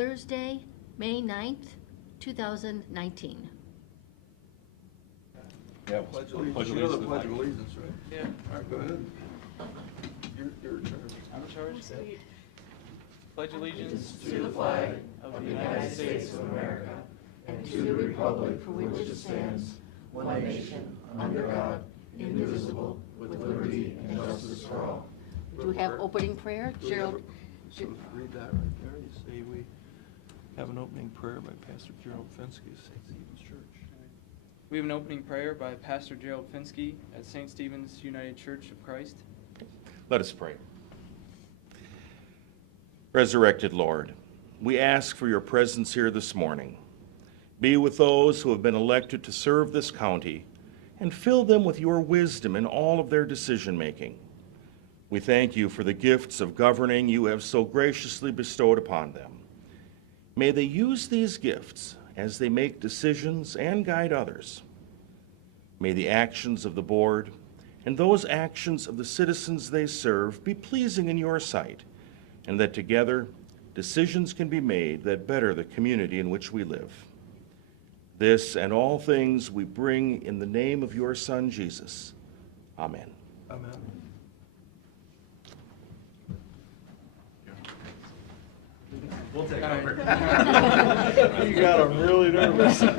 Thursday, May 9th, 2019. Yeah. Pledge allegiance. You know the Pledge of Allegiance, right? Yeah. All right, go ahead. You're in charge. I'm in charge. Pledge allegiance to the flag of the United States of America and to the republic for which it stands, one nation, under God, indivisible, with liberty and justice for all. Do we have opening prayer? Gerald? So read that right there. You say we have an opening prayer by Pastor Gerald Finsky of St. Stephen's Church. We have an opening prayer by Pastor Gerald Finsky at St. Stephen's United Church of Christ. Let us pray. Resurrected Lord, we ask for your presence here this morning. Be with those who have been elected to serve this county and fill them with your wisdom in all of their decision-making. We thank you for the gifts of governing you have so graciously bestowed upon them. May they use these gifts as they make decisions and guide others. May the actions of the board and those actions of the citizens they serve be pleasing in your sight, and that together decisions can be made that better the community in which we live. This and all things we bring in the name of your Son, Jesus. Amen. Amen. We'll take over. You got him really nervous. And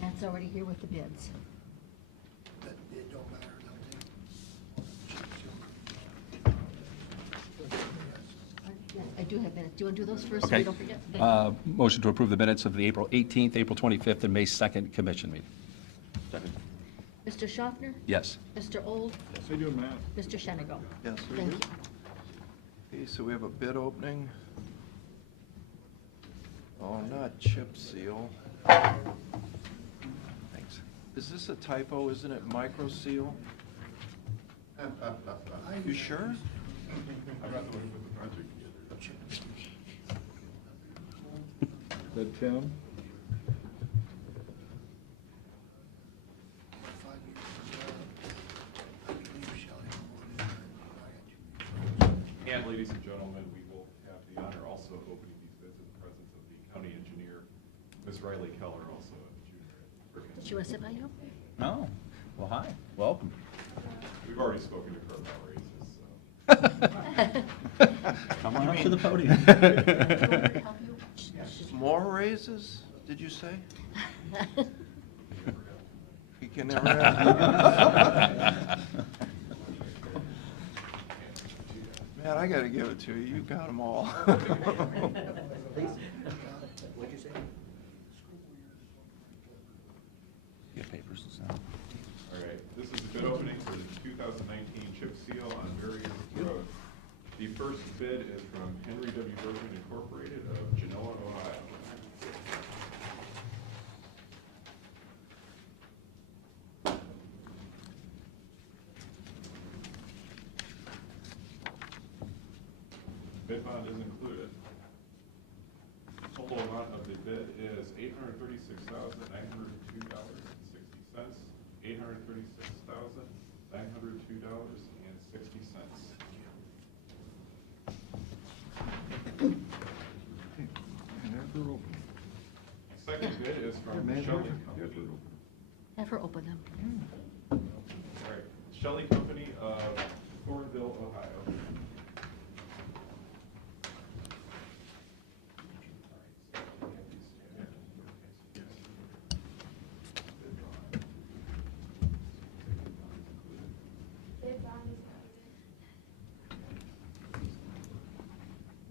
Matt's already here with the bids. But it don't matter, I do have minutes. Do you want to do those first so Okay. we don't forget? Motion to approve the minutes of the April 18th, April 25th, and May 2nd commission meeting. Mr. Schaffner? Yes. Mr. Old? Yes, we do, Matt. Mr. Shenigo? Yes, we Thank do. you. Okay, so we have a bid opening. Oh, not chip seal. Thanks. Is this a typo? Isn't it micro seal? You sure? That Tim? And ladies and gentlemen, we will have the honor also of opening these bids in the presence of the county engineer, Ms. Riley Keller, also a junior at Perkins. Did you want to sit by you? Oh, well, hi, welcome. We've already spoken to her about raises, so. Come on up to the podium. Do you want her to help you? More raises, did you say? You can never have. Man, I gotta give it to you. You got them all. What'd you say? Get papers and stuff. All right, this is the bid opening for the 2019 chip seal on Erie Road. The first bid is from Henry W. Bergman Incorporated of Genoa, Ohio. Bid bond is included. Total amount of the bid is $836,902.60. $836,902.60. Second bid is from Shelley Company. Have her open them. All right, Shelley Company of Thornville, Ohio.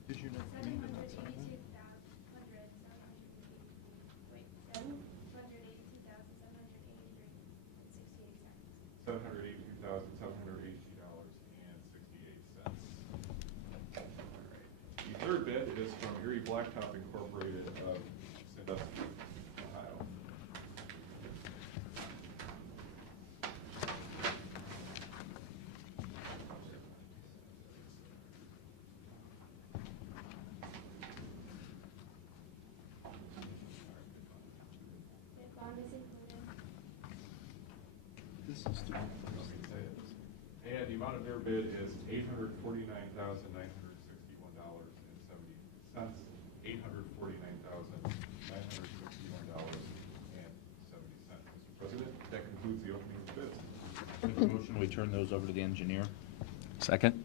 Did you know? $782,782.68. This is stupid. And the amount of their bid is $849,961.70. $849,961.70. Mr. President, that concludes the opening of the bids. Make a motion, we turn those over to the engineer. Second?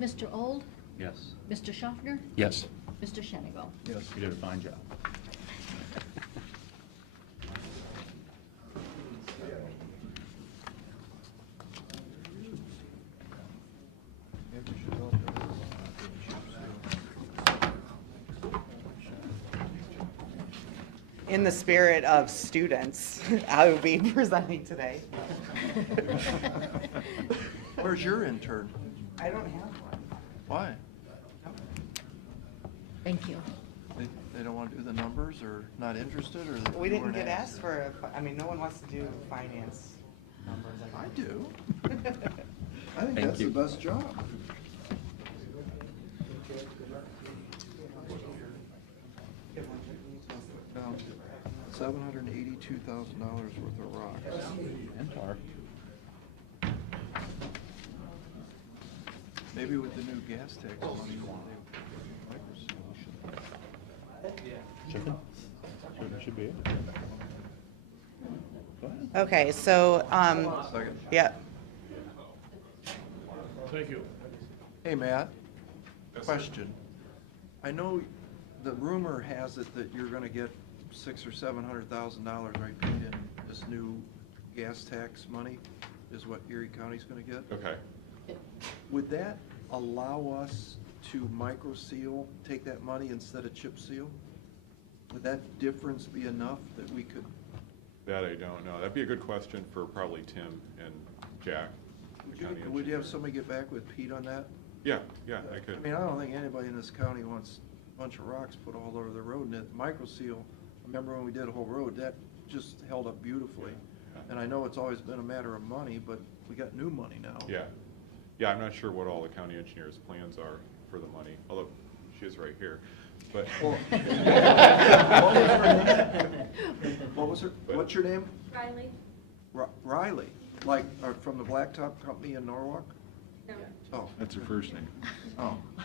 Mr. Old, Yes. Mr. Schaffner, Yes. Mr. Shenigo. Yes. You did a fine job. Maybe we should help everyone. In the spirit of students, I will be presenting today. Where's your intern? I don't have one. Why? Thank you. They don't want to do the numbers, or not interested, or? We you didn't weren't get asked for, I mean, no one wants to do finance numbers. I do. I think Thank that's the you. best job. Now, $782,000 worth of rocks. And tar. Maybe with the new gas tax money, they micro Chicken? Should be it. Go ahead. Okay, so, Second. yeah, Thank you. Hey, Matt, Yes, sir. question. I know the rumor has it that you're gonna get $600,000 or $700,000, right, Pete, in this new gas tax money, is what Erie County's gonna get? Okay. Would that allow us to micro seal, take that money instead of chip seal? Would that difference be enough that we could, That I don't know. That'd be a good question for probably Tim and Jack. the county would you have engineers. somebody get back with Pete on that? Yeah, I I could. mean, I don't think anybody in this county wants a bunch of rocks put all over the road, and that micro seal, I remember when we did a whole road, that just held up beautifully. And I know it's always been a matter of money, but we got new money now. Yeah, I'm not sure what all the county engineers' plans are for the money, although she is right here. But, What was her, what's your name? Riley? Riley, like, from the Blacktop Company in Norwalk? No. Oh, That's her first name.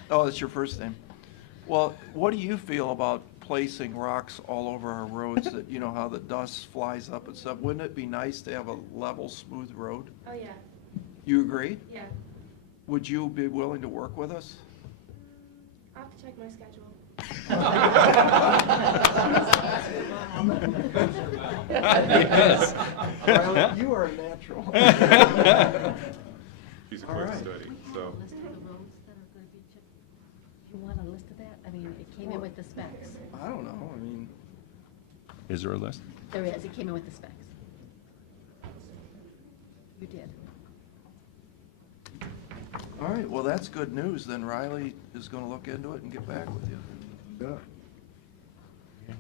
oh, that's your first name. Well, what do you feel about placing rocks all over our roads that, you know, how the dust flies up and stuff? Wouldn't it be nice to have a level, smooth road? Oh, yeah, You agree? yeah. Would you be willing to work with us? I'll have to check my schedule. Yes. Riley, you are a natural. she's a All quick right. study, so. List of the roads that are going to be chipped. You want a list of that? I mean, it came in with the specs. I don't know, I mean, Is there a list? There is, it came in with the specs. You did. all right, well, that's good news, then Riley is gonna look into it and get back with you. Yeah. There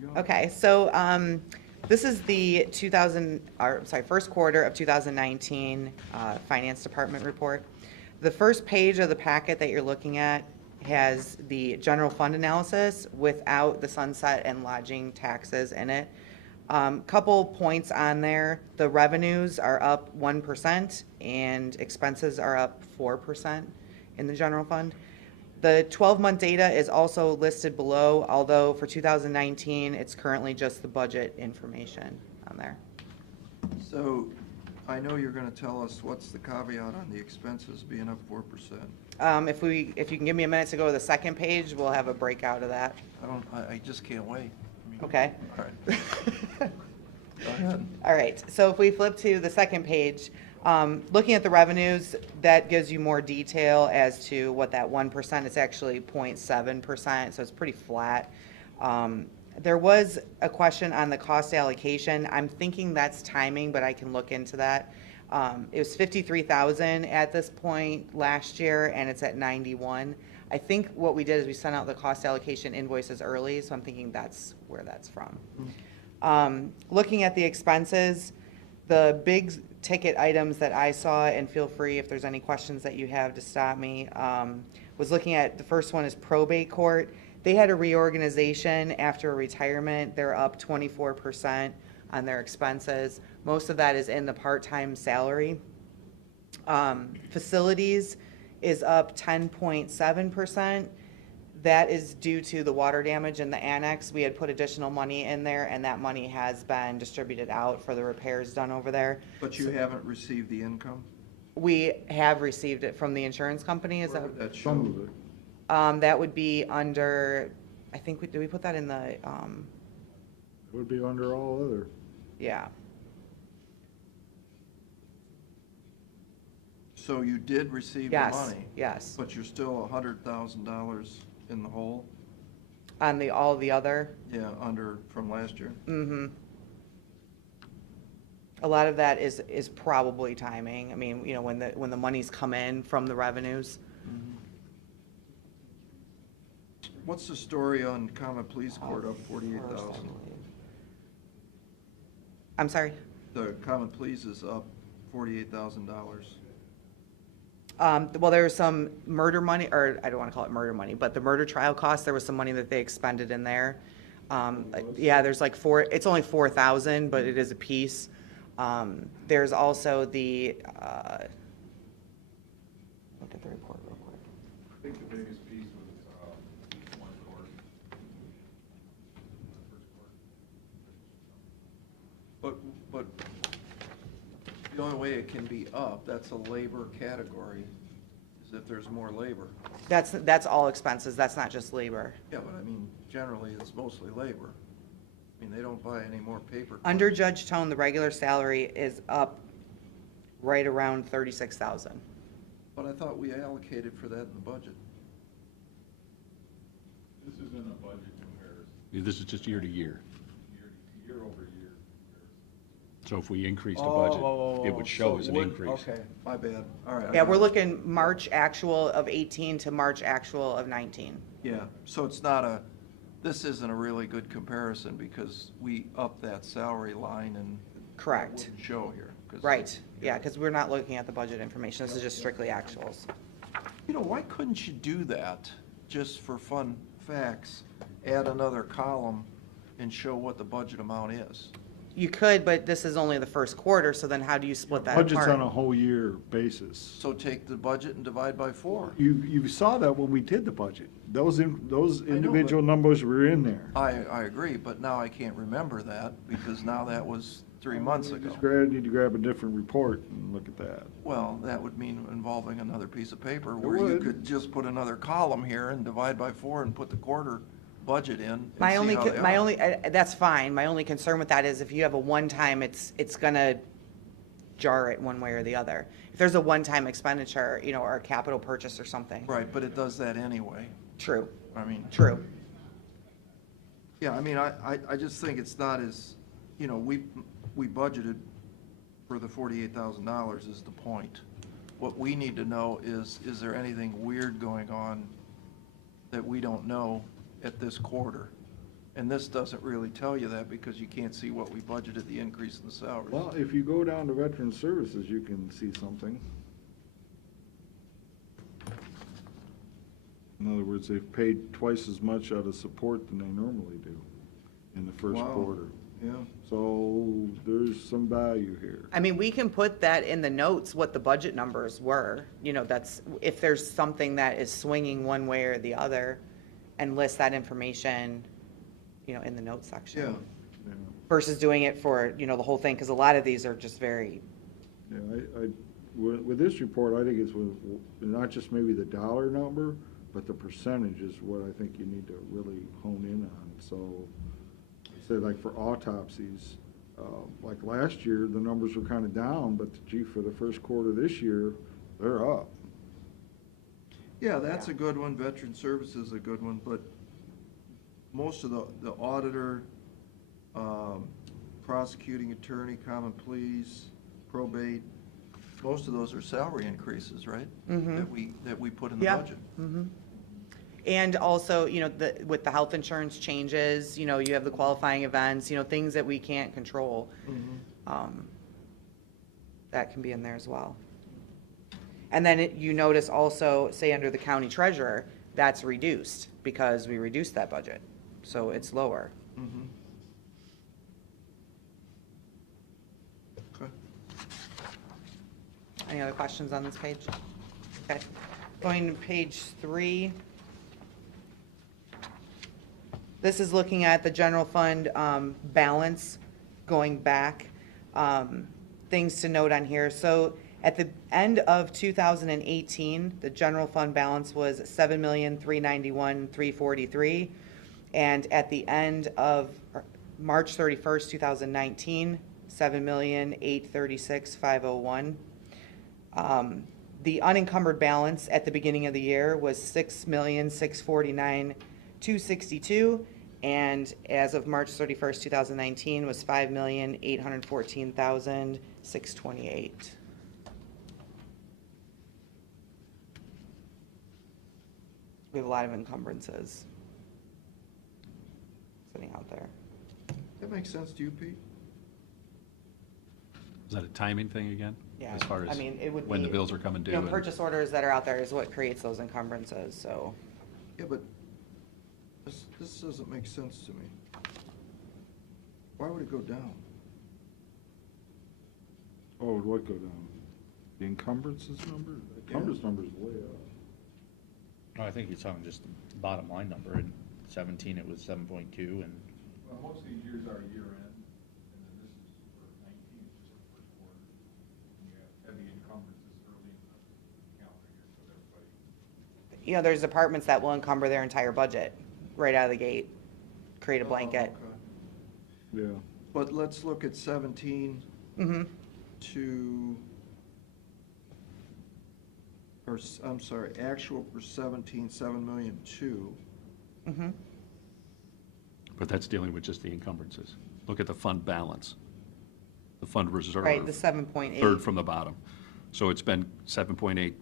you go. okay, so, this is the first quarter of 2019, Finance Department report. The first page of the packet that you're looking at has the general fund analysis without the sunset and lodging taxes in it. Couple points on there, the revenues are up 1% and expenses are up 4% in the general fund. The 12-month data is also listed below, although for 2019, it's currently just the budget information on there. So, I know you're gonna tell us what's the caveat on the expenses being up 4%. If you can give me a minute to go to the second page, we'll have a breakout of that. I just can't wait. I mean, Okay? All right. Go ahead. All right, so if we flip to the second page, looking at the revenues, that gives you more detail as to what that 1% is actually 0.7%, so it's pretty flat. There was a question on the cost allocation. I'm thinking that's timing, but I can look into that. It was 53,000 at this point last year, and it's at 91. I think what we did is we sent out the cost allocation invoices early, so I'm thinking that's where that's from. Looking at the expenses, the big ticket items that I saw, and feel free if there's any questions that you have to stop me, was looking at, the first one is probate court. They had a reorganization after a retirement. They're up 24%. on their expenses. Most of that is in the part-time salary. Facilities is up 10.7%. That is due to the water damage in the annex. We had put additional money in there, and that money has been distributed out for the repairs done over there. But you haven't received the income? We have received it from the insurance company, is Where that? would that show? Some of it. That would be under, I think, did we put that in the, It would be under all other. yeah. So you did receive the Yes, money? yes. But you're still $100,000 in the hole? On all the other, Yeah, under, from last year? mm-hmm. A lot of that is probably timing. I mean, you know, when the monies come in from the revenues. What's the story on common police court up 48,000? I'm sorry? The common pleas is up $48,000. Well, there was some murder money, or I don't want to call it murder money, but the murder trial costs, there was some money that they expended in there. Yeah, there's like it's only 4,000, but it is a piece. There's also the, look at the report real quick. I think the biggest piece was, one court. First court. But the only way it can be up, that's a labor category, is if there's more labor. That's all expenses, that's not just labor. Yeah, but I mean, generally, it's mostly labor. I mean, they don't buy any more paper. Under Judge Tone, the regular salary is up right around 36,000. But I thought we allocated for that in the budget. This isn't a budget comparison, This is just year to year. year over year comparison. So if we increased the Oh, budget, it would show so as an would- increase. Okay, my bad, all right. I Yeah, got we're it. looking March actual of 18 to March actual of 19. Yeah, so it's not this isn't a really good comparison because we upped that salary line and Correct. it wouldn't show here. 'cause- Right, yeah, because we're not looking at the budget information, this is just strictly actuals. You know, why couldn't you do that, just for fun facts, add another column and show what the budget amount is? You could, but this is only the first quarter, so then how do you split that Budget's on a apart? whole year basis. So take the budget and divide by 4. You saw that when we did the budget. Those but- individual numbers were in there. I agree, but now I can't remember that because now that was 3 months ago. Just need to grab a different report and look at that. Well, that would mean involving another piece of paper where you would. could just put another column here and divide by 4 and put the quarter budget in and My see only, how they my are. only, that's fine, my only concern with that is if you have a one-time, it's gonna jar it one way or the other. If there's a one-time expenditure, you know, or a capital purchase or something. Right, but it does that anyway. True, I mean. true. Yeah, I mean, I just think it's not as, you know, we budgeted for the $48,000 is the point. What we need to know is there anything weird going on that we don't know at this quarter? And this doesn't really tell you that because you can't see what we budgeted, the increase in the salaries. Well, if you go down to Veteran Services, you can see something. In other words, they've paid twice as much out of support than they normally do in the first Wow. quarter. Yeah, So there's some value here. I mean, we can put that in the notes, what the budget numbers were, you know, that's, if there's something that is swinging one way or the other, and list that information, you know, in the notes section. yeah. Yeah. Versus doing it for, you know, the whole thing, because a lot of these are just very, Yeah, with this report, I think it's not just maybe the dollar number, but the percentage is what I think you need to really hone in on. So, say like for autopsies, like last year, the numbers were kind of down, but gee, for the first quarter this year, they're up. Yeah, that's a good one, Veteran Services is a good one, but most of the auditor, prosecuting attorney, common pleas, probate, most of those are salary increases, right? That we put in the Yeah. budget. and also, you know, with the health insurance changes, you know, you have the qualifying events, you know, things that we can't control. That can be in there as well. And then you notice also, say under the county treasurer, that's reduced because we reduced that budget, so it's lower. Any other questions on this page? Okay. Going to page 3. This is looking at the general fund balance going back. Things to note on here. So at the end of 2018, the general fund balance was $7,391,343. And at the end of March 31st, 2019, $7,836,501. The unencumbered balance at the beginning of the year was $6,649,262, and as of March 31st, 2019, was $5,814,628. We have a lot of encumbrances sitting out there. That makes sense to you, Pete? Is that a timing thing again? Yeah, As far I as mean, it would when the be, bills are coming due? You know, and- purchase orders that are out there is what creates those encumbrances, so. Yeah, but this doesn't make sense to me. Why would it go down? Oh, would what go down? The encumbrances number? The encumbrance number's way up. No, I think he's talking just the bottom line number. In 17, it was 7.2, and Well, most of these years are year end, and then this is for 19, it's just the first quarter. And you have heavy encumbrances early in the calendar year, so everybody. You know, there's departments that will encumber their entire budget right out of the gate, create a blanket. Oh, okay. Yeah. But let's look at 17 Mm-hmm. to, I'm sorry, actual for 17, 7,000,002. Mm-hmm. But that's dealing with just the encumbrances. Look at the fund balance, the fund reserve. Right, the 7.8. Third from the bottom. So it's been 7.8,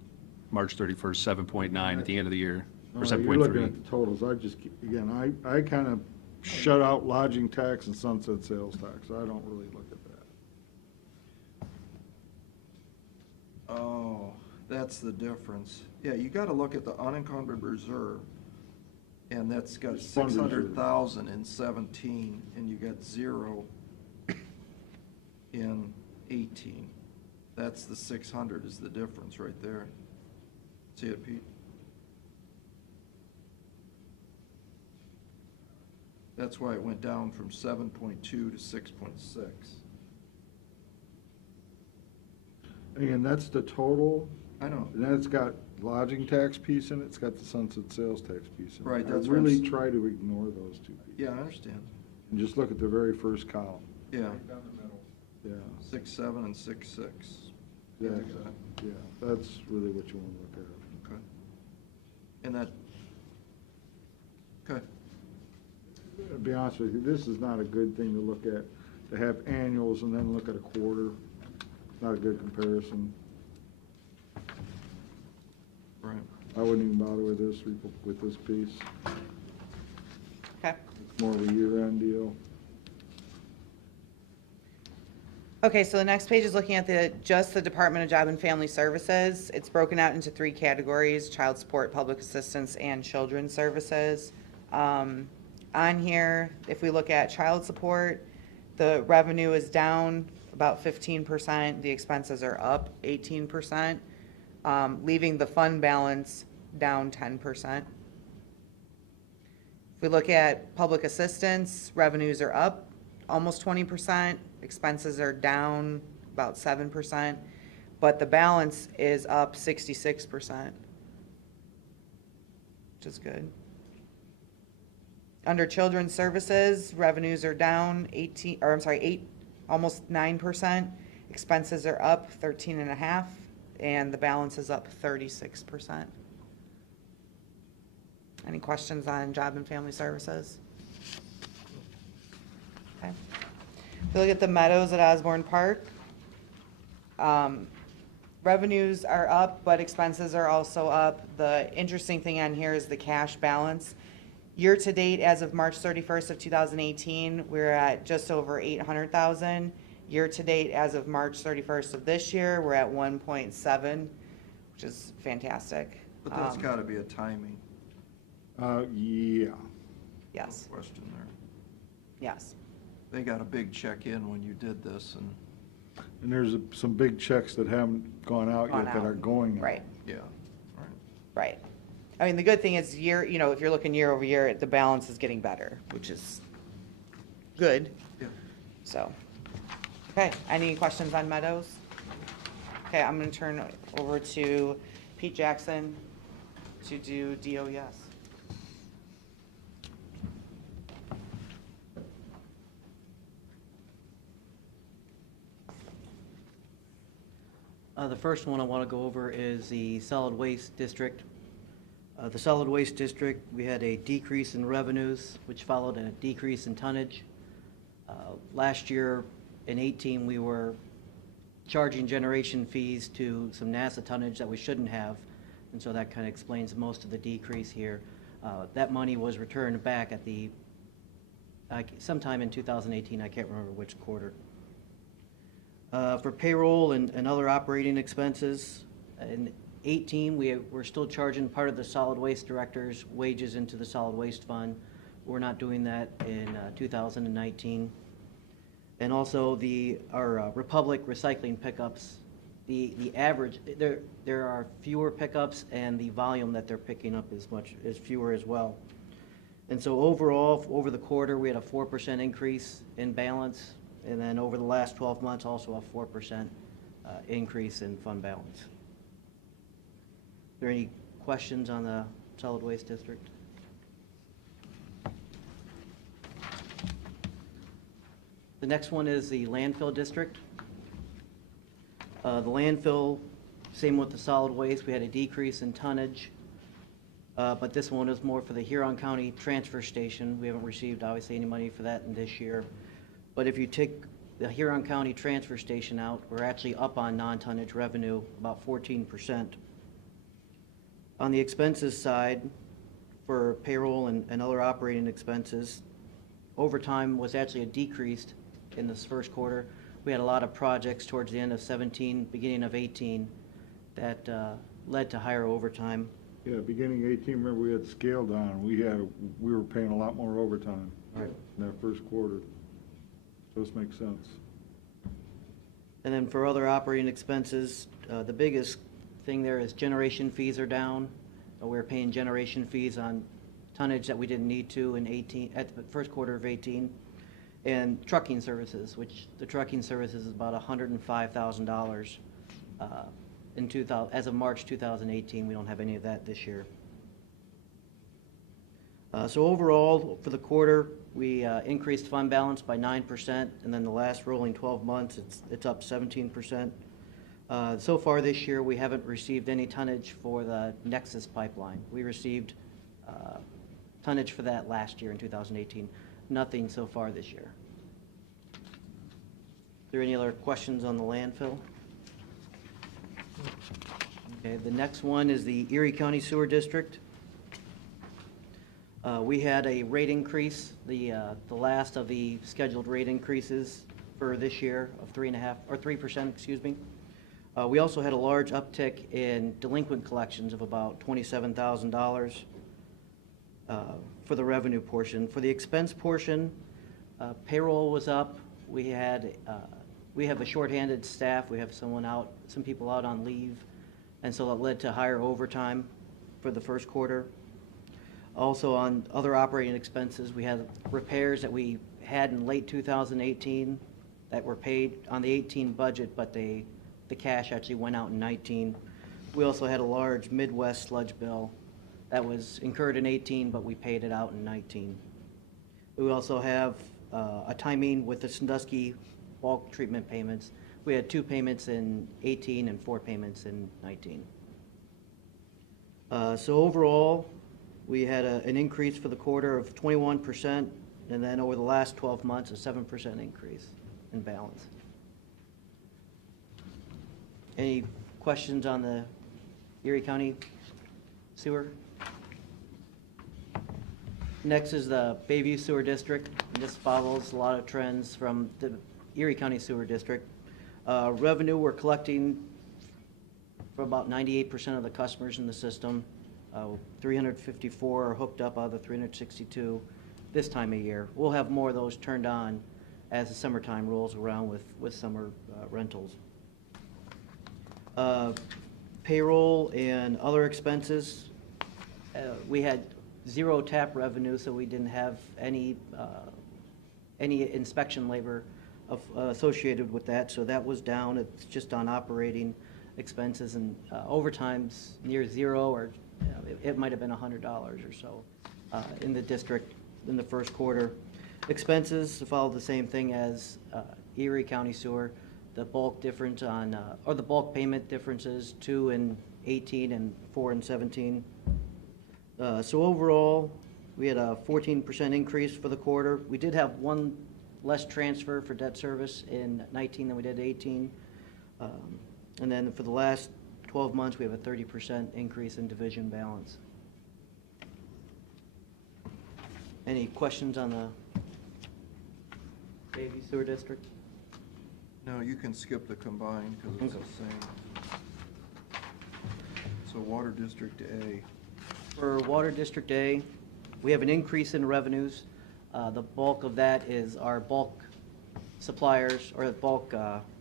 March 31st, 7.9 at the end of the year, or All right, you're looking 7.3. at the totals. Again, I kind of shut out lodging tax and sunset sales tax. I don't really look at that. Oh, that's the difference. Yeah, you gotta look at the unencumbered reserve, and that's got It's fund reserve. 600,000 in 17, and you got 0 in 18. That's the 600 is the difference right there. See it, Pete? That's why it went down from 7.2 to 6.6. Again, that's the total. I know. And then it's got lodging tax piece in it, it's got the sunset sales tax piece in it. Right, that's I what I'm really s- try to ignore those two pieces. Yeah, I understand. And just look at the very first column. Yeah, Right down the middle. Yeah. 6.7 and 6.6. Yeah, Okay. yeah, that's really what you want to look at. Okay. And that, okay. To be honest with you, this is not a good thing to look at, to have annuals and then look at a quarter. Not a good comparison. Right. I wouldn't even bother with this piece. Okay. It's more of a year-end deal. Okay, so the next page is looking at just the Department of Job and Family Services. It's broken out into 3 categories: child support, public assistance, and children's services. On here, if we look at child support, the revenue is down about 15%, the expenses are up 18%, leaving the fund balance down 10%. If we look at public assistance, revenues are up almost 20%, expenses are down about 7%, but the balance is up 66%, which is good. Under children's services, revenues are down almost 9%, expenses are up 13.5%, and the balance is up 36%. Any questions on job and family services? Okay. If you look at the meadows at Osborne Park, revenues are up, but expenses are also up. The interesting thing on here is the cash balance. Year-to-date, as of March 31st of 2018, we're at just over 800,000. Year-to-date, as of March 31st of this year, we're at 1.7, which is fantastic. But that's gotta be a timing Yeah. Yes, question there. yes. They got a big check in when you did this, and And there's some big checks that haven't gone out Gone yet that out. are going out. Right, Yeah, right. right. I mean, the good thing is if you're looking year over year, the balance is getting better, which is good. Yeah. So, okay, any questions on Meadows? Okay, I'm gonna turn over to Pete Jackson to do DOES. The first one I want to go over is the solid waste district. The solid waste district, we had a decrease in revenues, which followed a decrease in tonnage. Last year, in 18, we were charging generation fees to some NASA tonnage that we shouldn't have, and so that kind of explains most of the decrease here. That money was returned back at sometime in 2018, I can't remember which quarter. For payroll and other operating expenses, in 18, we're still charging part of the solid waste director's wages into the solid waste fund. We're not doing that in 2019. And also our Republic recycling pickups, the average, there are fewer pickups and the volume that they're picking up is fewer as well. And so overall, over the quarter, we had a 4% increase in balance. And then over the last 12 months, also a 4% increase in fund balance. Are there any questions on the solid waste district? The next one is the landfill district. The landfill, same with the solid waste, we had a decrease in tonnage. But this one is more for the Huron County transfer station. We haven't received, obviously, any money for that in this year. But if you take the Huron County transfer station out, we're actually up on non-tonnage revenue, about 14%. On the expenses side, for payroll and other operating expenses, overtime was actually decreased in this first quarter. We had a lot of projects towards the end of 17, beginning of 18, that led to higher overtime. Yeah, beginning 18, remember we had scaled on, we were paying a lot more overtime. Right. In that first quarter. Those make sense. And then for other operating expenses, the biggest thing there is generation fees are down. We're paying generation fees on tonnage that we didn't need to in 18, at the first quarter of 18. And trucking services, which the trucking services is about $105,000 as of March 2018. We don't have any of that this year. So overall, for the quarter, we increased fund balance by 9%, and then the last rolling 12 months, it's up 17%. So far this year, we haven't received any tonnage for the Nexus pipeline. We received tonnage for that last year in 2018. Nothing so far this year. Are there any other questions on the landfill? Okay, the next one is the Erie County Sewer District. We had a rate increase, the last of the scheduled rate increases for this year of 3%, excuse me. We also had a large uptick in delinquent collections of about $27,000 for the revenue portion. For the expense portion, payroll was up. We have a shorthanded staff. We have some people out on leave, and so that led to higher overtime for the first quarter. Also, on other operating expenses, we had repairs that we had in late 2018 that were paid on the 18 budget, but the cash actually went out in 19. We also had a large Midwest sludge bill that was incurred in 18, but we paid it out in 19. We also have a timing with the Sandusky bulk treatment payments. We had 2 payments in 18 and 4 payments in 19. So overall, we had an increase for the quarter of 21%, and then over the last 12 months, a 7% increase in balance. Any questions on the Erie County sewer? Next is the Bayview Sewer District, and this follows a lot of trends from the Erie County Sewer District. Revenue, we're collecting for about 98% of the customers in the system. 354 are hooked up out of the 362 this time of year. We'll have more of those turned on as the summertime rolls around with summer rentals. Payroll and other expenses, we had 0 tap revenue, so we didn't have any inspection labor associated with that, so that was down. It's just on operating expenses, and overtime's near 0, or it might have been $100 or so in the district in the first quarter. Expenses follow the same thing as Erie County Sewer. The bulk difference on, or the bulk payment differences, 2 in 18 and 4 in 17. So overall, we had a 14% increase for the quarter. We did have 1 less transfer for debt service in 19 than we did 18. And then for the last 12 months, we have a 30% increase in division balance. Any questions on the Bayview Sewer District? No, you can skip the combined because it's the same. So Water District A. For Water District A, we have an increase in revenues. The bulk of that is our bulk suppliers, or bulk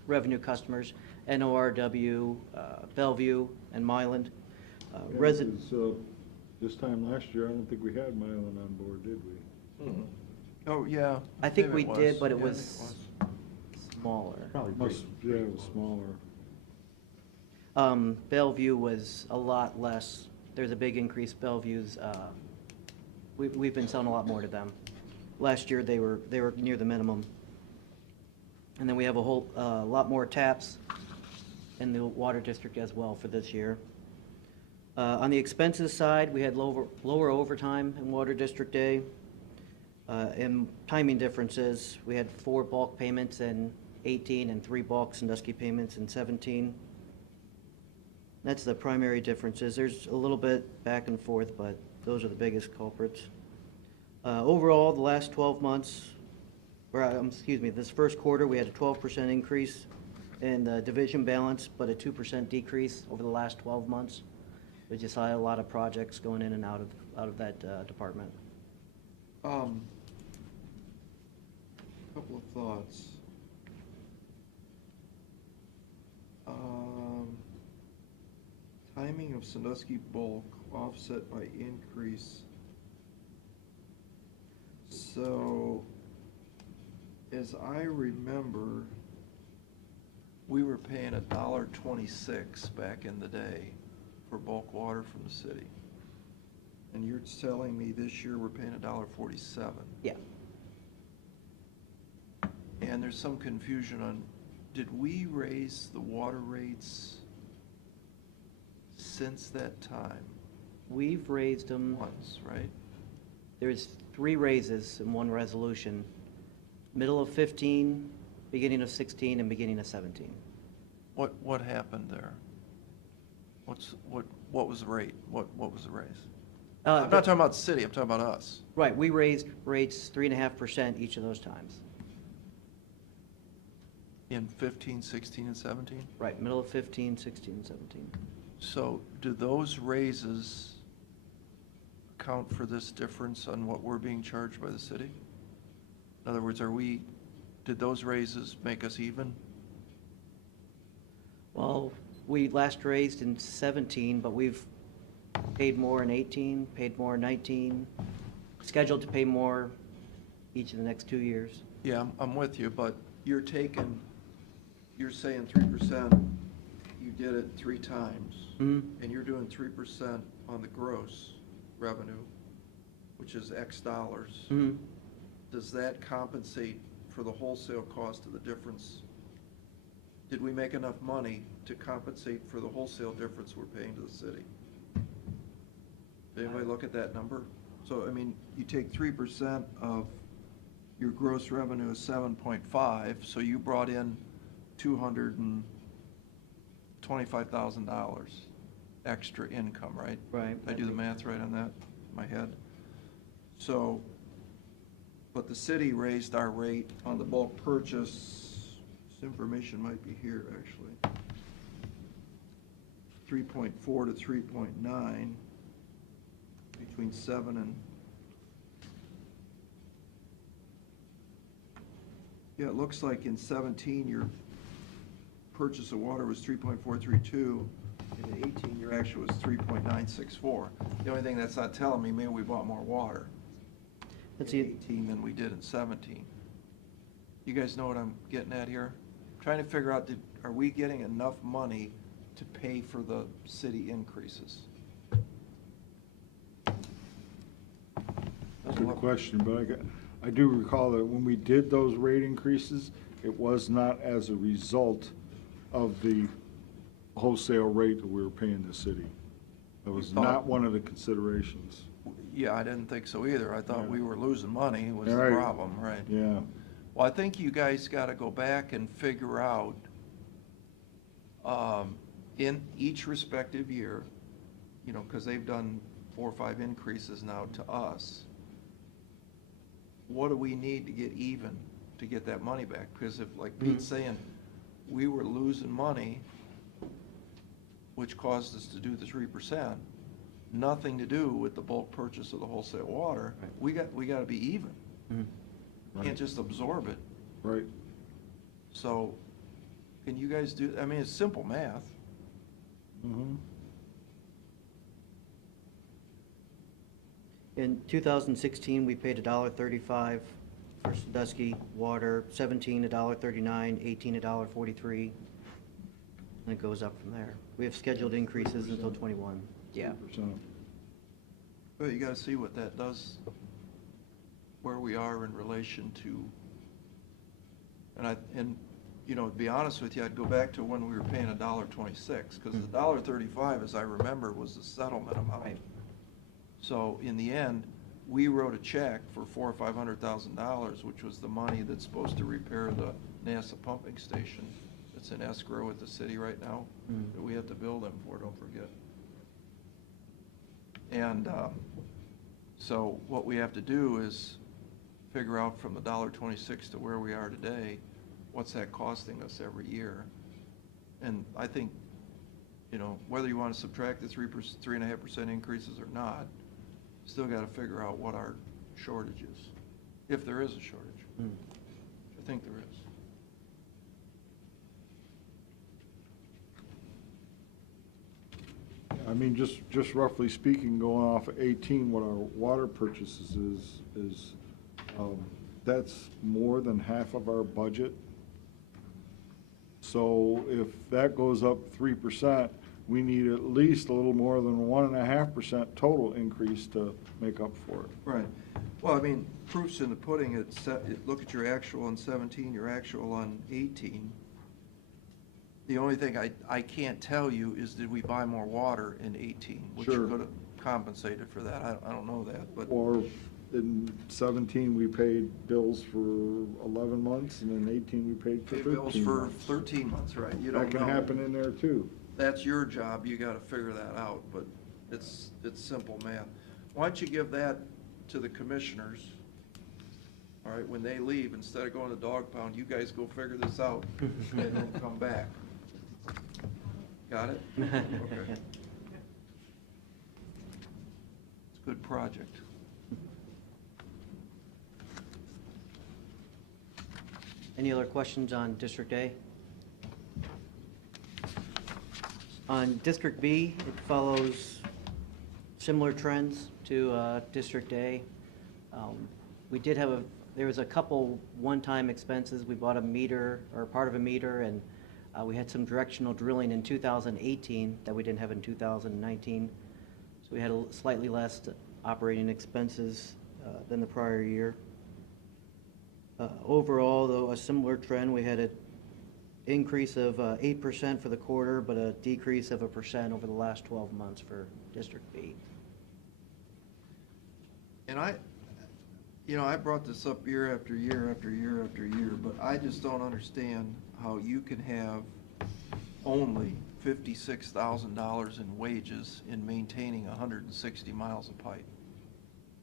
revenue customers, NORW, Bellevue, and Myland. This time last year, I don't think we had Mylan on board, did we? Oh, yeah. I think maybe we it did, but it Yeah, I was think smaller. Yeah, it was smaller. Bellevue was a lot less. There's a big increase. Bellevue's, we've been selling a lot more to them. Last year, they were near the minimum. And then we have a whole lot more taps in the Water District as well for this year. On the expenses side, we had lower overtime in Water District A. And timing differences, we had 4 bulk payments in 18 and 3 bulk Sandusky payments in 17. That's the primary differences. There's a little bit back and forth, but those are the biggest culprits. Overall, the last 12 months, or excuse me, this first quarter, we had a 12% increase in the division balance, but a 2% decrease over the last 12 months. We just had a lot of projects going in and out of that department. Couple of thoughts. Timing of Sandusky bulk offset by increase. So, as I remember, we were paying $1.26 back in the day for bulk water from the city. And you're telling me this year we're paying $1.47. Yeah. And there's some confusion on, did we raise the water rates since that time? We've raised them. Once, right? There's 3 raises in one resolution, middle of 15, beginning of 16, and beginning of 17. What happened there? What was the rate? What was the raise? I'm not talking about the city, I'm talking about us. Right, we raised rates 3.5% each of those times. In 15, 16, and 17? Right, middle of 15, 16, and 17. So do those raises account for this difference on what we're being charged by the city? In other words, did those raises make us even? Well, we last raised in 17, but we've paid more in 18, paid more in 19, scheduled to pay more each of the next 2 years. Yeah, I'm with you, but you're saying 3%, you did it 3 times. Mm-hmm. And you're doing 3% on the gross revenue, which is X dollars. Mm-hmm. Does that compensate for the wholesale cost of the difference? Did we make enough money to compensate for the wholesale difference we're paying to the city? Did anybody look at that number? So, I mean, you take 3% of your gross revenue is 7.5, so you brought in $225,000 extra income, right? Right. Did I do the math right on that in my head? So, but the city raised our rate on the bulk purchase, this information might be here, actually. 3.4 to 3.9, between 7 and Yeah, it looks like in 17, your purchase of water was 3.432, and in 18, your actual was 3.964. The only thing that's not telling me, maybe we bought more water Let's in see. 18 than we did in 17. You guys know what I'm getting at here? Trying to figure out, are we getting enough money to pay for the city increases? That's a good question, but I do recall that when we did those rate increases, it was not as a result of the wholesale rate that we were paying the city. That was not one of the considerations. Yeah, I didn't think so either. I thought Yeah. we were losing money was the Right. problem, right? Yeah. Well, I think you guys got to go back and figure out, in each respective year, you know, because they've done 4 or 5 increases now to us, what do we need to get even to get that money back? Because if, like Pete's saying, we were losing money, which caused us to do the 3%, nothing to do with the bulk purchase of the wholesale water, we got to be even. Can't just absorb it. Right. So, can you guys do, I mean, it's simple math. Mhm. In 2016, we paid $1.35 for Sandusky water, 17 $1.39, 18 $1.43, and it goes up from there. We have scheduled increases until 21. Yeah. 3%. But you gotta see what that does, where we are in relation to, and, you know, to be honest with you, I'd go back to when we were paying $1.26, because the $1.35, as I remember, was the settlement amount. Right. So in the end, we wrote a check for $400,000 or $500,000, which was the money that's supposed to repair the NASA pumping station. It's in escrow with the city right now, that we have to bill them for, don't forget. And so what we have to do is figure out from the $1.26 to where we are today, what's that costing us every year? And I think, you know, whether you want to subtract the 3.5% increases or not, still got to figure out what our shortage is, if there is a shortage. I think there is. I mean, just roughly speaking, going off of 18, what our water purchases is, that's more than half of our budget. So if that goes up 3%, we need at least a little more than 1.5% total increase to make up for it. Right. Well, I mean, proof's in the pudding. Look at your actual on 17, your actual on 18. The only thing I can't tell you is, did we buy more water in 18? Which Sure. could have compensated for that. I don't know that, but. Or in 17, we paid bills for 11 months, and in 18, we paid for Pay 13 bills for months. 13 months, right? You don't That can know. happen in there, too. That's your job, you gotta figure that out, but it's simple math. Why don't you give that to the commissioners, all right, when they leave, instead of going to dog pound, you guys go figure this out, and then come back. Got it? Okay. It's a good project. Any other questions on District A? On District B, it follows similar trends to District A. We did have there was a couple one-time expenses. We bought a meter, or part of a meter, and we had some directional drilling in 2018 that we didn't have in 2019. So we had slightly less operating expenses than the prior year. Overall, though, a similar trend. We had an increase of 8% for the quarter, but a decrease of 1% over the last 12 months for District B. And I brought this up year after year after year after year, but I just don't understand how you can have only $56,000 in wages in maintaining 160 miles of pipe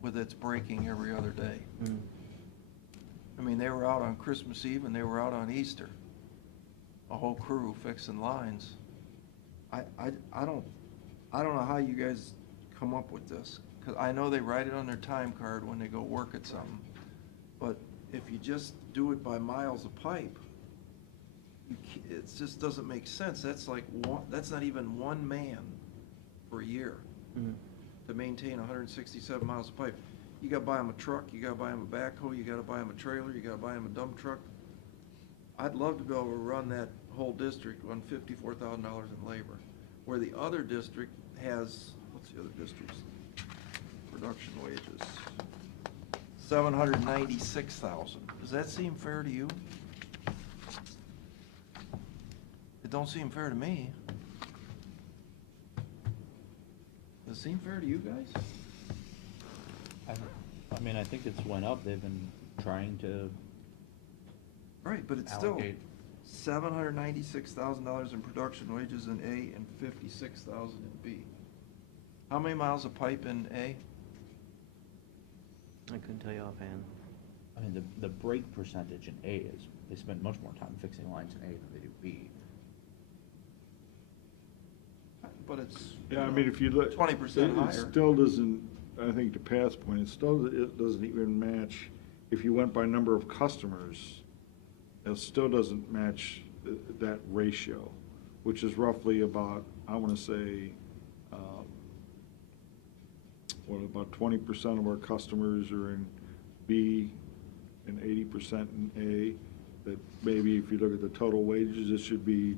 with its breaking every other day. I mean, they were out on Christmas Eve and they were out on Easter, a whole crew fixing lines. I don't know how you guys come up with this, because I know they write it on their time card when they go work at something, but if you just do it by miles of pipe, it just doesn't make sense. That's like that's not even one man for a year to maintain 167 miles of pipe. You gotta buy him a truck, you gotta buy him a backhoe, you gotta buy him a trailer, you gotta buy him a dump truck. I'd love to be able to run that whole district on $54,000 in labor, where the other district has, what's the other district's production wages? 796,000. Does that seem fair to you? It don't seem fair to me. Does it seem fair to you guys? I mean, I think it's went up. They've been trying to Right, but it's still allocate. $796,000 in production wages in A and 56,000 in B. How many miles of pipe in A? I couldn't tell you offhand. I mean, the break percentage in A is, they spend much more time fixing lines in A than they do B. But it's, Yeah, I mean, if you look. 20% it higher. still doesn't, I think to Pat's point, it doesn't even match, if you went by number of customers, it still doesn't match that ratio, which is roughly about, I want to say, about 20% of our customers are in B and 80% in A. That maybe if you look at the total wages, it should be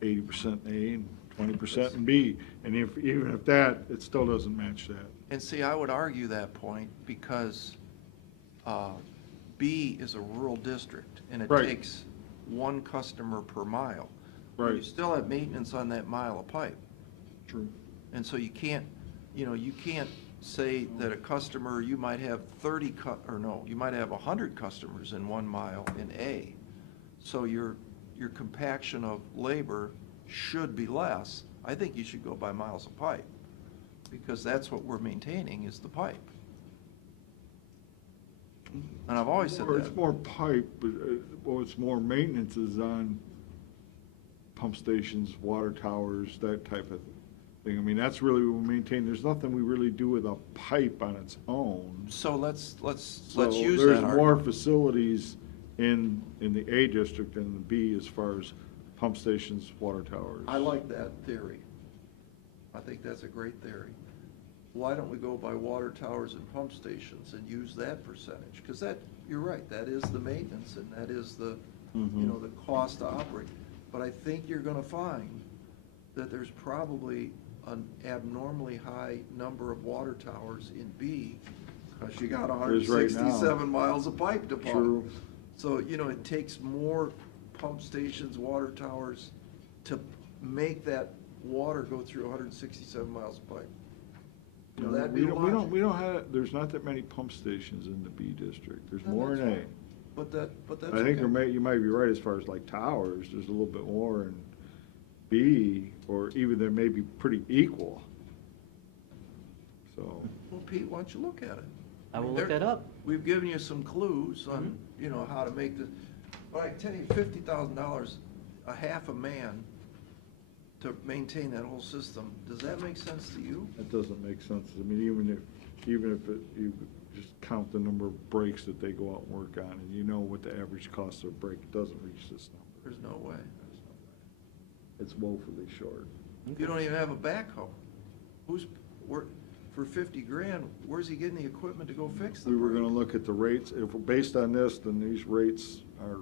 80% A and 20% in B. And even if that, it still doesn't match that. and see, I would argue that point because B is a rural district and it Right. takes one customer per mile. Right. You still have maintenance on that mile of pipe. True. And so you can't say that a customer, you might have you might have 100 customers in 1 mile in A. So your compaction of labor should be less. I think you should go by miles of pipe, because that's what we're maintaining is the pipe. And I've always said Or that. it's more pipe, but, it's more maintenance is on pump stations, water towers, that type of thing. I mean, that's really what we maintain. There's nothing we really do with a pipe on its own. So let's So use there's that more argument. facilities in the A district than the B as far as pump stations, water towers. I like that theory. I think that's a great theory. Why don't we go by water towers and pump stations and use that percentage? Because that, you're right, that is the maintenance and that is the, the cost to operate. But I think you're gonna find that there's probably an abnormally high number of water towers in B, because you got There's right now. 167 miles of pipe to pump. True. So, it takes more pump stations, water towers to make that water go through 167 miles of pipe. That'd be logic. We don't have, there's not that many pump stations in the B district. There's No, more in that's A. fine. But that's I think okay. you might be right as far as like towers, there's a little bit more in B, or even they may be pretty equal. So, Well, Pete, why don't you look at it? I will mean, look that up. We've given you some clues on, how to make the, but I tell you, $50,000, a half a man to maintain that whole system, does that make sense to you? that doesn't make sense. I mean, even if you just count the number of breaks that they go out and work on, and you know what the average cost of a break, it doesn't reach this number. There's no way. It's woefully short. You don't even have a backhoe. For 50 grand, where's he getting the equipment to go fix the We were break? gonna look at the rates. If we're based on this, then these rates are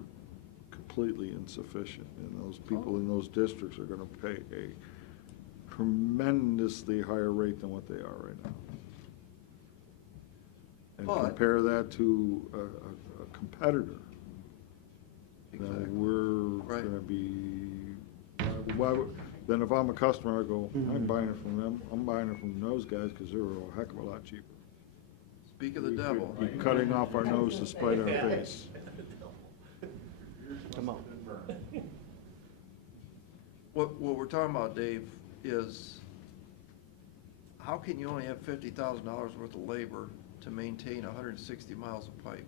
completely insufficient, and those people in those districts are gonna pay a tremendously higher rate than what they are right now. And But- compare that to a competitor. Exactly. Then we're Right. gonna be, then if I'm a customer, I go, I'm buying it from them, I'm buying it from those guys, because they're a heck of a lot cheaper. Speak of the devil. We're cutting off our nose to spite our face. Come on. What we're talking about, Dave, is how can you only have $50,000 worth of labor to maintain 160 miles of pipe?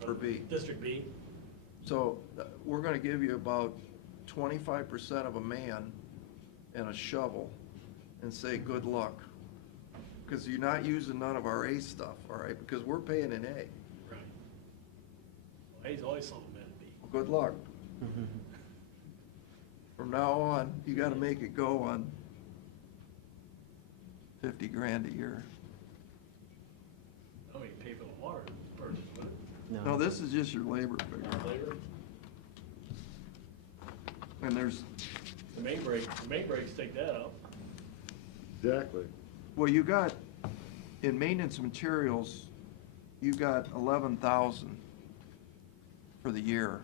For B. District B? So we're gonna give you about 25% of a man and a shovel and say, good luck. because you're not using none of our A stuff, all right, because we're paying an A. Right. Well, A's always something bad to be. Well, good luck. From now on, you gotta make it go on 50 grand a year. I mean, pay for the water purchase, but No, this is just your labor figure. labor, And there's, the main brakes take that out. Exactly. well, you got, in maintenance materials, you got 11,000 for the year.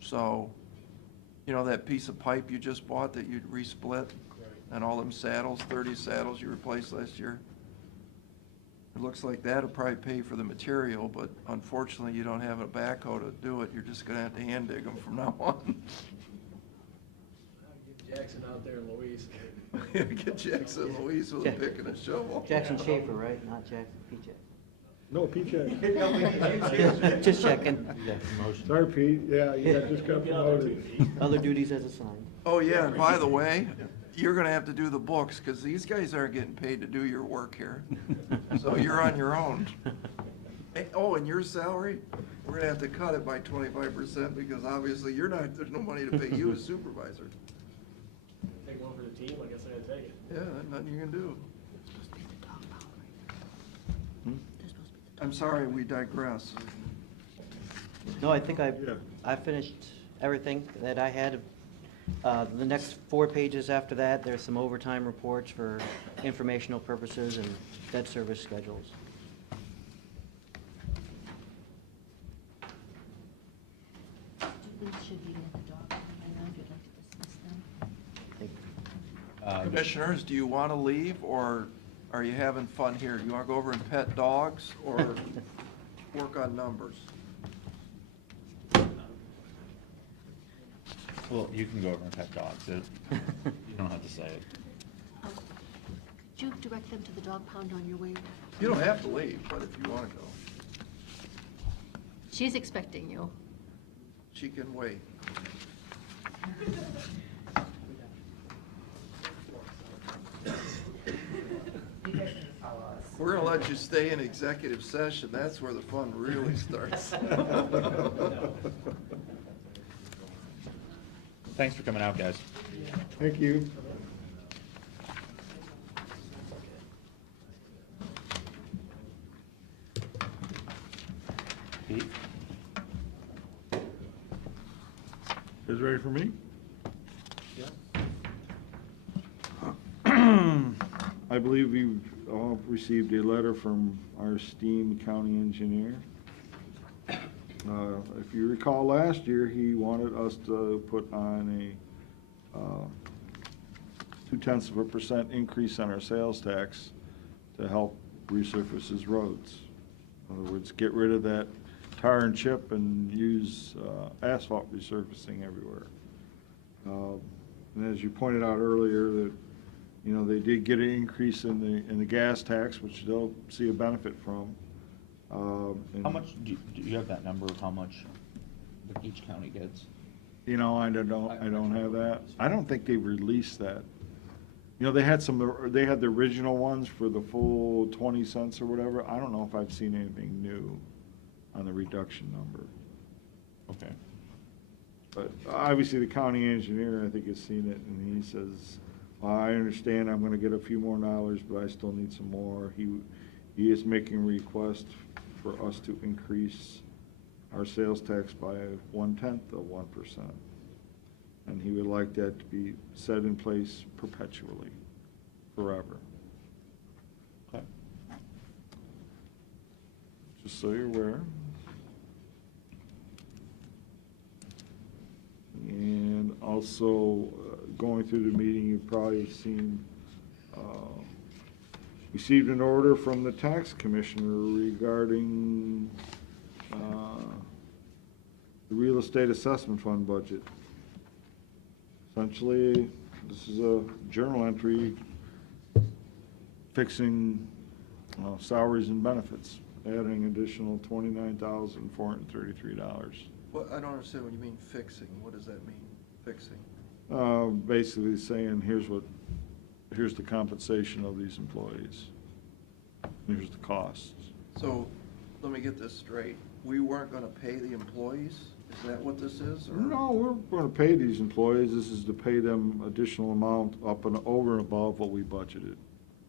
So, you know, that piece of pipe you just bought that you'd resplit, and all them saddles, 30 saddles you replaced last year? It looks like that'll probably pay for the material, but unfortunately, you don't have a backhoe to do it. You're just gonna have to hand dig them from now on. Get Jackson out there and Louise. Get Jackson and Louise with a pick and a shovel. Jackson Schaefer, right? Not Jackson, Pete No, Pete Jackson. Jackson. Just checking. Sorry, Pete, yeah, you just got Get out there promoted. too. Other duties as assigned. Oh, yeah, and by the way, you're gonna have to do the books, because these guys aren't getting paid to do your work here. So you're on your own. Hey, oh, and your salary, we're gonna have to cut it by 25%, because obviously you're not, there's no money to pay you as supervisor. Take one for the team, I guess I gotta take it. Yeah, nothing you can do. I'm sorry, we digress. No, I think Yeah. I finished everything that I had. The next 4 pages after that, there's some overtime reports for informational purposes and debt service schedules. Should be at the dog, I know you'd like to dismiss them. Commissioners, do you wanna leave, or are you having fun here? You wanna go over and pet dogs, or work on numbers? Well, you can go over and pet dogs. You don't have to say it. Could you direct them to the dog pound on your way? You don't have to leave, but if you wanna go, She's expecting you. she can wait. We're gonna let you stay in executive session, that's where the fun really starts. Thanks for coming out, guys. Thank you. Pete? Is ready for me? I believe you've all received a letter from our esteemed county engineer. If you recall last year, he wanted us to put on a 0.2% increase on our sales tax to help resurface his roads. In other words, get rid of that tar and chip and use asphalt resurfacing everywhere. And as you pointed out earlier, that, you know, they did get an increase in the gas tax, which they'll see a benefit from. And, How much, do you have that number of how much each county gets? you know, I don't have that. I don't think they've released that. You know, they had the original ones for the full 20 cents or whatever. I don't know if I've seen anything new on the reduction number. Okay. But obviously, the county engineer, I think, has seen it, and he says, well, I understand I'm gonna get a few more dollars, but I still need some more. He is making a request for us to increase our sales tax by 0.1%. And he would like that to be set in place perpetually, forever. Okay. Just so you're aware. And also, going through the meeting, you've probably seen, received an order from the tax commissioner regarding the real estate assessment fund budget. Essentially, this is a journal entry fixing salaries and benefits, adding additional $29,433. What, I don't understand what you mean fixing, what does that mean, fixing? Basically saying, here's the compensation of these employees. Here's the costs. So, let me get this straight. We weren't gonna pay the employees? Is that what this is? or- No, we're gonna pay these employees. This is to pay them additional amount up and over and above what we budgeted.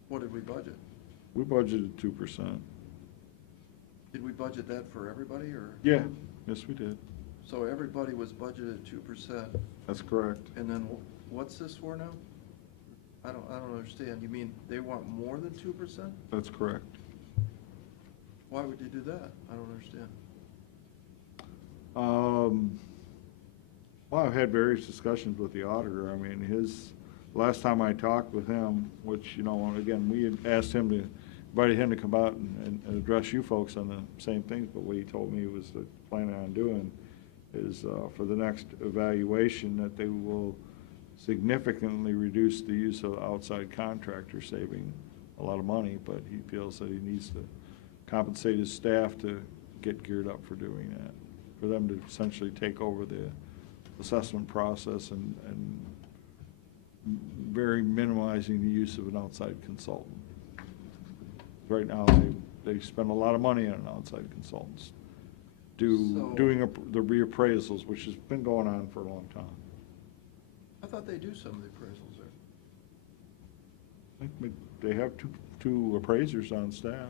What did we budget? We budgeted 2%. Did we budget that for everybody, or? Yeah, yes, we did. So everybody was budgeted 2%, That's correct. and then what's this for now? I don't understand. You mean they want more than 2%? That's correct. Why would you do that? I don't understand. Well, I've had various discussions with the auditor. I mean, last time I talked with him, which, you know, again, we had asked him to, invited him to come out and address you folks on the same things, but what he told me was that planning on doing is, for the next evaluation, that they will significantly reduce the use of outside contractors, saving a lot of money, but he feels that he needs to compensate his staff to get geared up for doing that, for them to essentially take over the assessment process and very minimizing the use of an outside consultant. Right now, they spend a lot of money on outside consultants, doing the reappraisals, which has been going on for a long time. I thought they do some of the appraisals there. I think they have two appraisers on staff.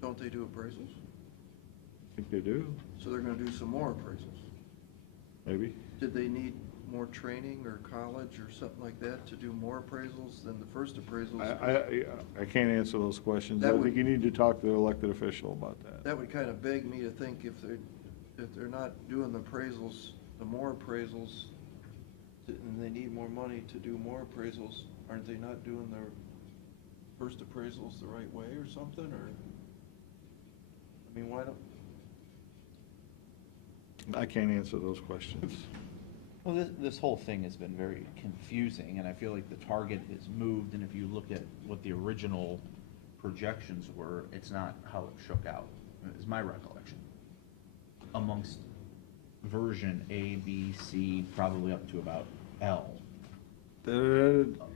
Don't they do appraisals? I think they do, So they're gonna do some more appraisals. maybe. Did they need more training or college or something like that to do more appraisals than the first appraisals? I can't answer those questions. I That would- think you need to talk to the elected official about that. That would kind of beg me to think if they're not doing the appraisals, the more appraisals, and they need more money to do more appraisals, aren't they not doing their first appraisals the right way or something, or? I mean, why don't, I can't answer those questions. Well, this whole thing has been very confusing, and I feel like the target has moved, and if you look at what the original projections were, it's not how it shook out, is my recollection. Amongst version A, B, C, probably up to about L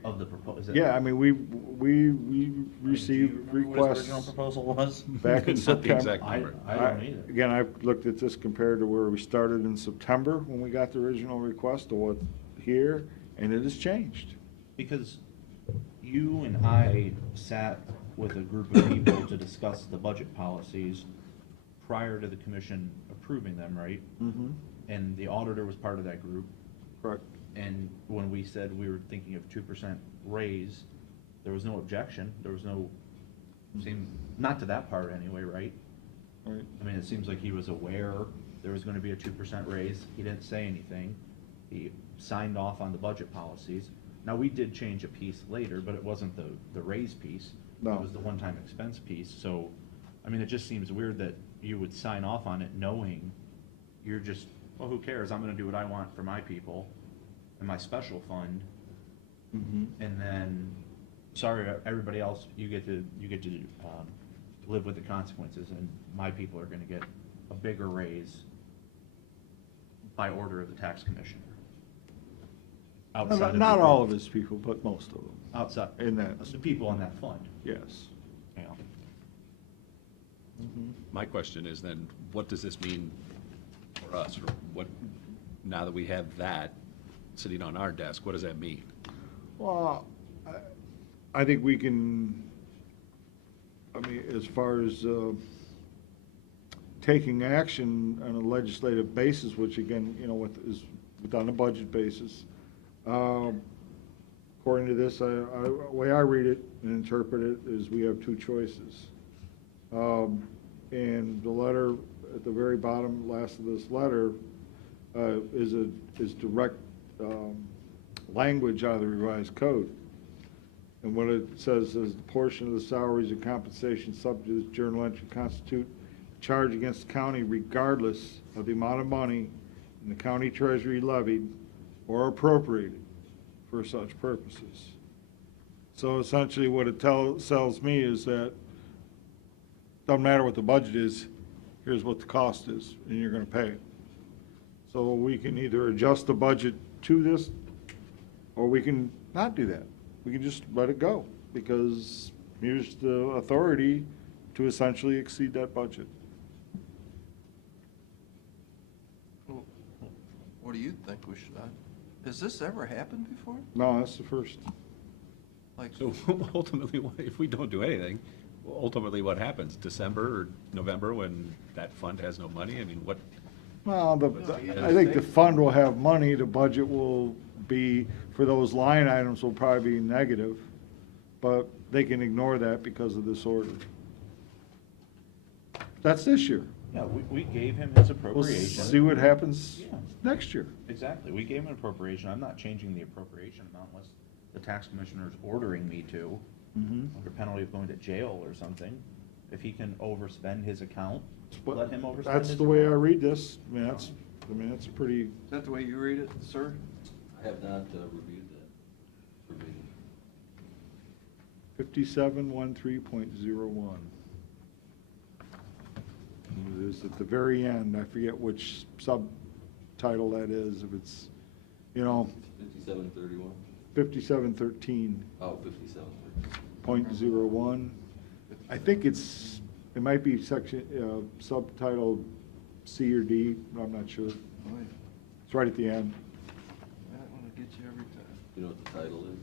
of the proposal. Yeah, I mean, we received What his requests original proposal was? back in Not the September. exact number. I don't either. Again, I looked at this compared to where we started in September when we got the original request to what here, and it has changed. Because you and I sat with a group of people to discuss the budget policies prior to the commission approving them, right? Mm-hmm. And the auditor was part of that group. Correct. And when we said we were thinking of 2% raise, there was no objection. There was no, not to that part anyway, right? Right. I mean, it seems like he was aware there was going to be a 2% raise. He didn't say anything. He signed off on the budget policies. Now, we did change a piece later, but it wasn't the raise piece. No. It was the one-time expense piece. So, I mean, it just seems weird that you would sign off on it knowing you're just, well, who cares? I'm going to do what I want for my people and my special fund. Mm-hmm. And then, sorry, everybody else, you get to live with the consequences, and my people are gonna get a bigger raise by order of the tax commissioner. Outside of Not the- all of his people, but most of them. Outside, in that. the people in that fund, Yes. yeah. My question is then, what does this mean for us? Or what, now that we have that sitting on our desk, what does that mean? Well, I think we can, I mean, as far as taking action on a legislative basis, which again, you know, is on a budget basis. According to this, the way I read it and interpret it is we have two choices. And the letter at the very bottom, last of this letter, is direct language out of the revised code. And what it says is the portion of the salaries and compensation subject to this journal entry constitute charge against the county regardless of the amount of money in the county treasury levied or appropriated for such purposes. So essentially what it tells me is that doesn't matter what the budget is, here's what the cost is, and you're gonna pay it. So we can either adjust the budget to this, or we can not do that. We can just let it go, because here's the authority to essentially exceed that budget. Well, what do you think we should, has this ever happened before? No, that's the first. Like, So ultimately, if we don't do anything, ultimately what happens? December or November when that fund has no money? I mean, what, Well, I think the fund will have money, the budget will be, for those line items will probably be negative, but they can ignore that because of this order. That's this year. Yeah, we gave him his We'll appropriation. see what happens Yeah. next year. Exactly, we gave him an appropriation, I'm not changing the appropriation amount unless the tax commissioner's ordering me to, under penalty of going to jail or something. If he can overspend his account, But let him overspend that's his the way I account. read this. I mean, that's pretty, is that the way you read it, sir? I have not reviewed that provision. 5713.01. It is at the very end, I forget which subtitle that is, if it's, 5731? 5713.01. Oh, 5713. I think it might be section, subtitle C or D, I'm not sure. Oh, yeah. It's right at the end. That one will get you every time. You know what the title is?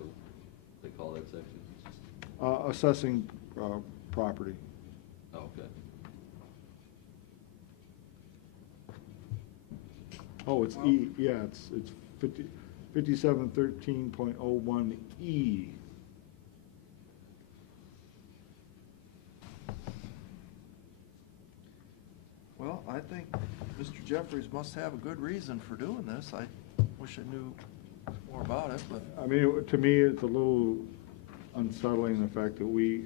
Or they call that section? Assessing property. Oh, okay. Oh, it's E, yeah, it's 5713.01E. Well, I think Mr. Jeffries must have a good reason for doing this. I wish I knew more about it, but I mean, to me, it's a little unsettling, the fact that we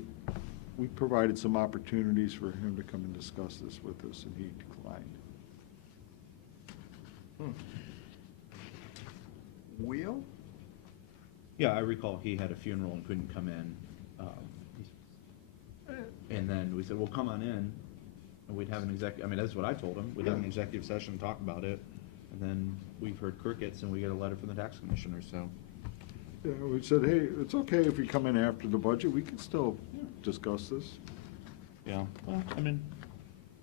provided some opportunities for him to come and discuss this with us, and he declined. Wheel? Yeah, I recall he had a funeral and couldn't come in. And then we said, well, come on in, and we'd have an that's what I told him, we'd have an executive session, talk about it, and then we've heard crickets, and we get a letter from the tax commissioner, so. Yeah, we said, hey, it's okay if you come in after the budget, we can still discuss this. Yeah, well,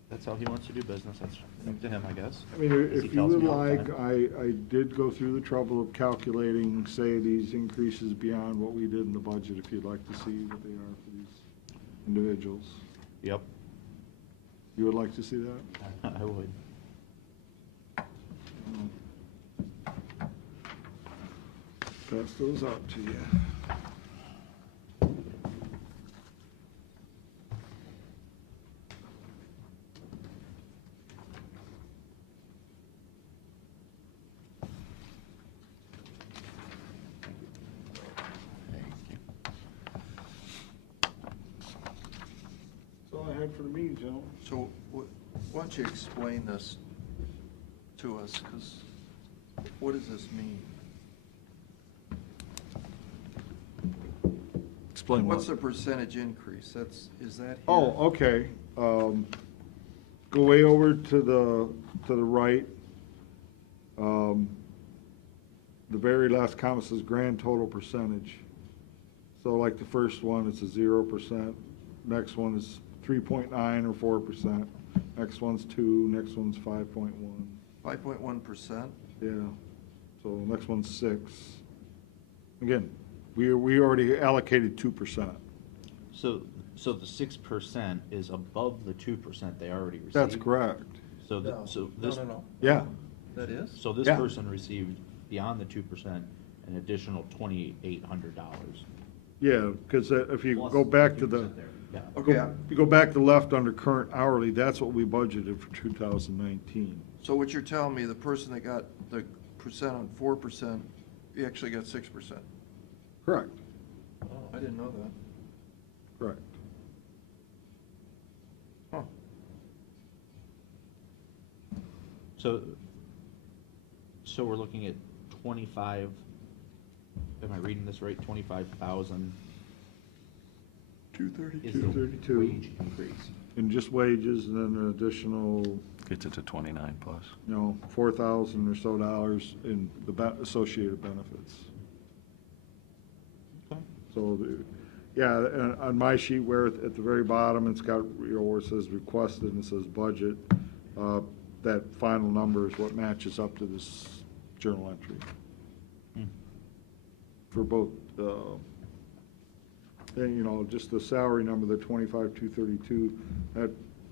that's how he wants to do business, that's up to him, I guess. I mean, As he if you tells would me all the like, time. I did go through the trouble of calculating, say, these increases beyond what we did in the budget, if you'd like to see what they are for these individuals. Yep, You would like to see that? I would. Pass those out to you. That's all I had for the meeting, gentlemen. So why don't you explain this to us, because what does this mean? Explain what? What's the percentage increase? Is that here? Oh, okay. Go way over to the right. The very last comment says grand total percentage. So like the first one, it's a 0%. Next one is 3.9 or 4%. Next one's 2, next one's 5.1. 5.1%? Yeah. So next one's 6. Again, we already allocated 2%. So the 6% is above the 2% they already received? That's correct. So, No. this. No. Yeah. That is? So this Yeah. person received beyond the 2%, an additional $2,800. Yeah, because if you Plus go back to 2% there. Yeah. Okay, If you go back to left under current hourly, that's what we budgeted for 2019. so what you're telling me, the person that got the percent on 4%, he actually got 6%? Correct, Oh, I didn't know that. correct. Huh. So we're looking at 25, am I reading this right, 25,000 is the 232. wage increase? And just wages and then an additional, gets it to 29 plus. 4,000 or so dollars in the associated benefits. Okay. So Yeah, and on my sheet where at the very bottom, it's got, where it says requested and it says budget, that final number is what matches up to this journal entry. For both, and, just the salary number, the 25,232,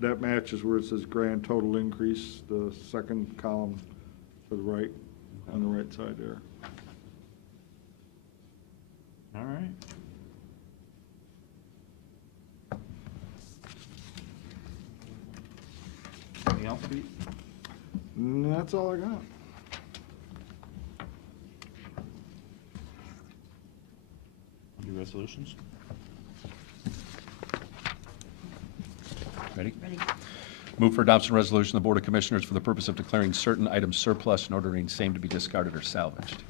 that matches where it says grand total increase, the second column to the right, on the right side there. All right. Anything else, Pete? And that's all I got. Any resolutions? Ready? Ready? Move for adoption resolution of the Board of Commissioners for the purpose of declaring certain items surplus and ordering same to be discarded or salvaged.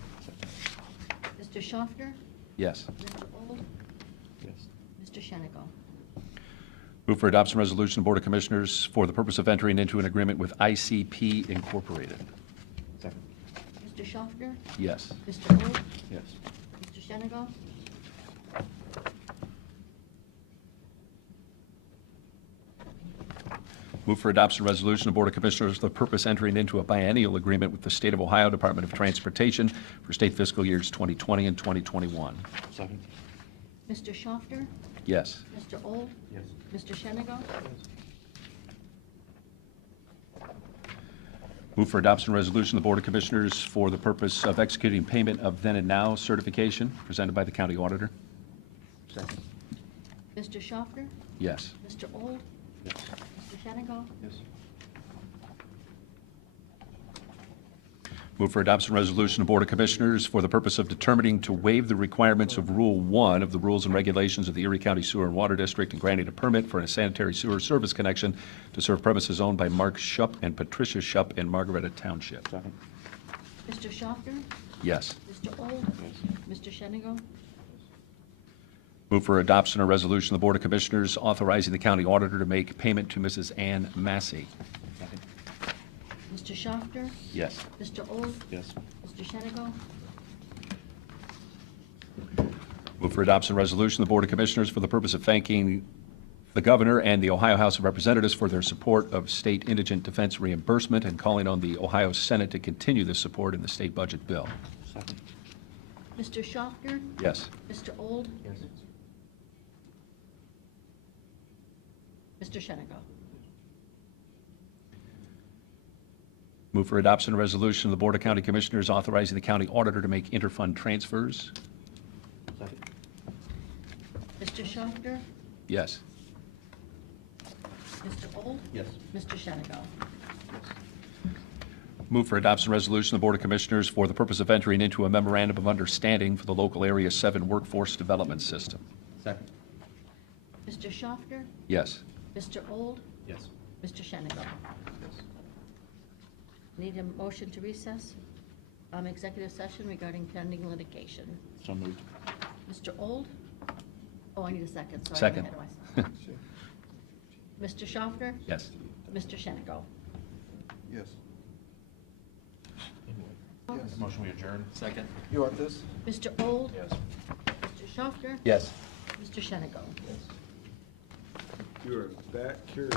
Mr. Schaffner? Yes. Mr. Old? Yes. Mr. Shenigo? Move for adoption resolution of the Board of Commissioners for the purpose of entering into an agreement with ICP Incorporated. Second. Mr. Schaffner? Yes. Mr. Old? Yes. Mr. Shenigo? Move for adoption resolution of the Board of Commissioners for the purpose entering into a biennial agreement with the State of Ohio Department of Transportation for state fiscal years 2020 and 2021. Second. Mr. Schaffner? Yes. Mr. Old? Yes. Mr. Shenigo? Move for adoption resolution of the Board of Commissioners for the purpose of executing payment of then and now certification presented by the county auditor. Second. Mr. Schaffner? Yes. Mr. Old? Yes. Mr. Shenigo? Yes. Move for adoption resolution of the Board of Commissioners for the purpose of determining to waive the requirements of Rule 1 of the Rules and Regulations of the Erie County Sewer and Water District and granting a permit for a sanitary sewer service connection to serve premises owned by Mark Shupp and Patricia Shupp in Margaretta Township. Second. Mr. Schaffner? Yes. Mr. Old? Mr. Shenigo? Move for adoption of resolution of the Board of Commissioners authorizing the county auditor to make payment to Mrs. Ann Massey. Second. Mr. Schaffner? Yes. Mr. Old? Yes. Mr. Shenigo? Move for adoption resolution of the Board of Commissioners for the purpose of thanking the Governor and the Ohio House of Representatives for their support of state indigent defense reimbursement and calling on the Ohio Senate to continue this support in the state budget bill. Second. Mr. Schaffner? Yes. Mr. Old? Yes. Mr. Shenigo? Move for adoption of resolution of the Board of County Commissioners authorizing the county auditor to make interfund transfers. Second. Mr. Schaffner? Yes. Mr. Old? Yes. Mr. Shenigo? Move for adoption resolution of the Board of Commissioners for the purpose of entering into a memorandum of understanding for the local Area 7 workforce development system. Second. Mr. Schaffner? Yes. Mr. Old? Yes. Mr. Shenigo? Yes. Need a motion to recess? Executive session regarding pending litigation. So moved. Mr. Old? Oh, I need a second, sorry. I'm Second. ahead of myself. Mr. Schaffner? Yes. Mr. Shenigo? Yes. Yes. Motion we adjourn. Second. You want this? Mr. Old? Yes. Mr. Schaffner? Yes. Mr. Shenigo? You are that curious.